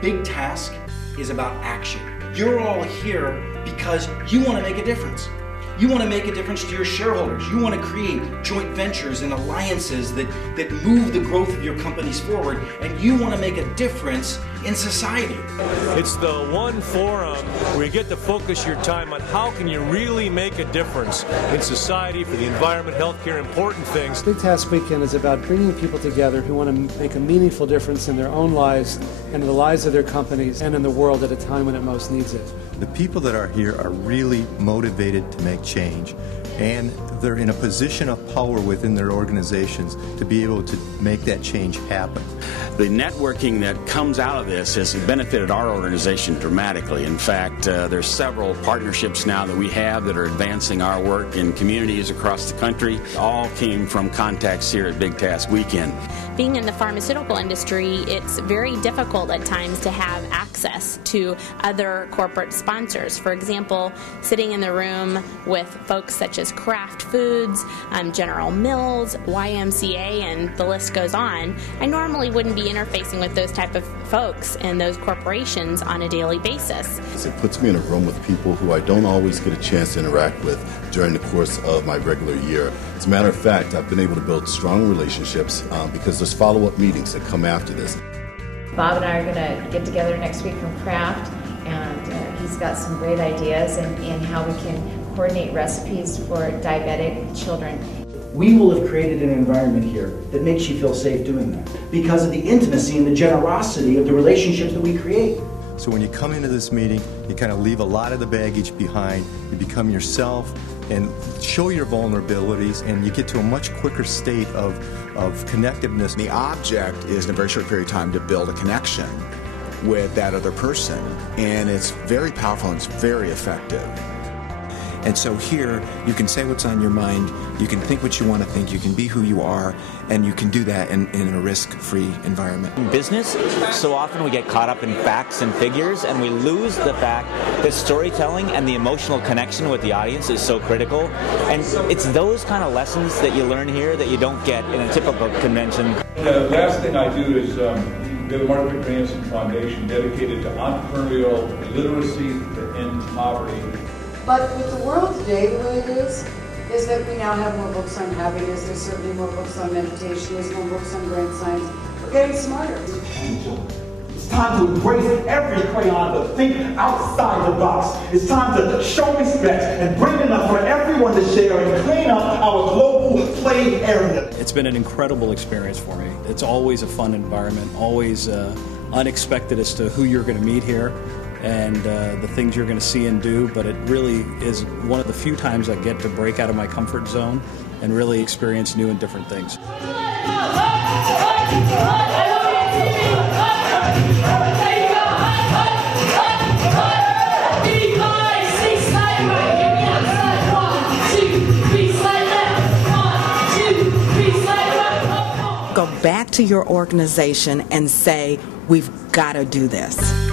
Big Task is about action. You're all here because you want to make a difference. You want to make a difference to your shareholders. You want to create joint ventures and alliances that move the growth of your companies forward, and you want to make a difference in society. It's the one forum where you get to focus your time on how can you really make a difference in society, for the environment, healthcare, important things. Big Task Weekend is about bringing people together who want to make a meaningful difference in their own lives and in the lives of their companies and in the world at a time when it most needs it. The people that are here are really motivated to make change, and they're in a position of power within their organizations to be able to make that change happen. The networking that comes out of this has benefited our organization dramatically. In fact, there's several partnerships now that we have that are advancing our work in communities across the country. All came from contacts here at Big Task Weekend. Being in the pharmaceutical industry, it's very difficult at times to have access to other corporate sponsors. For example, sitting in the room with folks such as Kraft Foods, General Mills, YMCA, and the list goes on, I normally wouldn't be interfacing with those type of folks and those corporations on a daily basis. It puts me in a room with people who I don't always get a chance to interact with during the course of my regular year. As a matter of fact, I've been able to build strong relationships because there's follow-up meetings that come after this. Bob and I are going to get together next week from Kraft, and he's got some great ideas in how we can coordinate recipes for diabetic children. We will have created an environment here that makes you feel safe doing that because of the intimacy and the generosity of the relationships that we create. So when you come into this meeting, you kind of leave a lot of the baggage behind, you become yourself and show your vulnerabilities, and you get to a much quicker state of connectiveness. The object is in a very short period of time to build a connection with that other person, and it's very powerful and it's very effective. And so here, you can say what's on your mind, you can think what you want to think, you can be who you are, and you can do that in a risk-free environment. In business, so often we get caught up in facts and figures, and we lose the fact that storytelling and the emotional connection with the audience is so critical. And it's those kind of lessons that you learn here that you don't get in a typical convention. The last thing I do is we have a Martin Victor Hansen Foundation dedicated to entrepreneurial literacy to end poverty. But with the world today, the way it is that we now have more books on happiness, there's certainly more books on meditation, there's more books on brain science. We're getting smarter. It's time to embrace every crayon, to think outside the box. It's time to show respect and bring enough for everyone to share and clean up our global play area. It's been an incredible experience for me. It's always a fun environment, always unexpected as to who you're going to meet here and the things you're going to see and do, but it really is one of the few times I get to break out of my comfort zone and really experience new and different things. Go back to your organization and say, we've got to do this.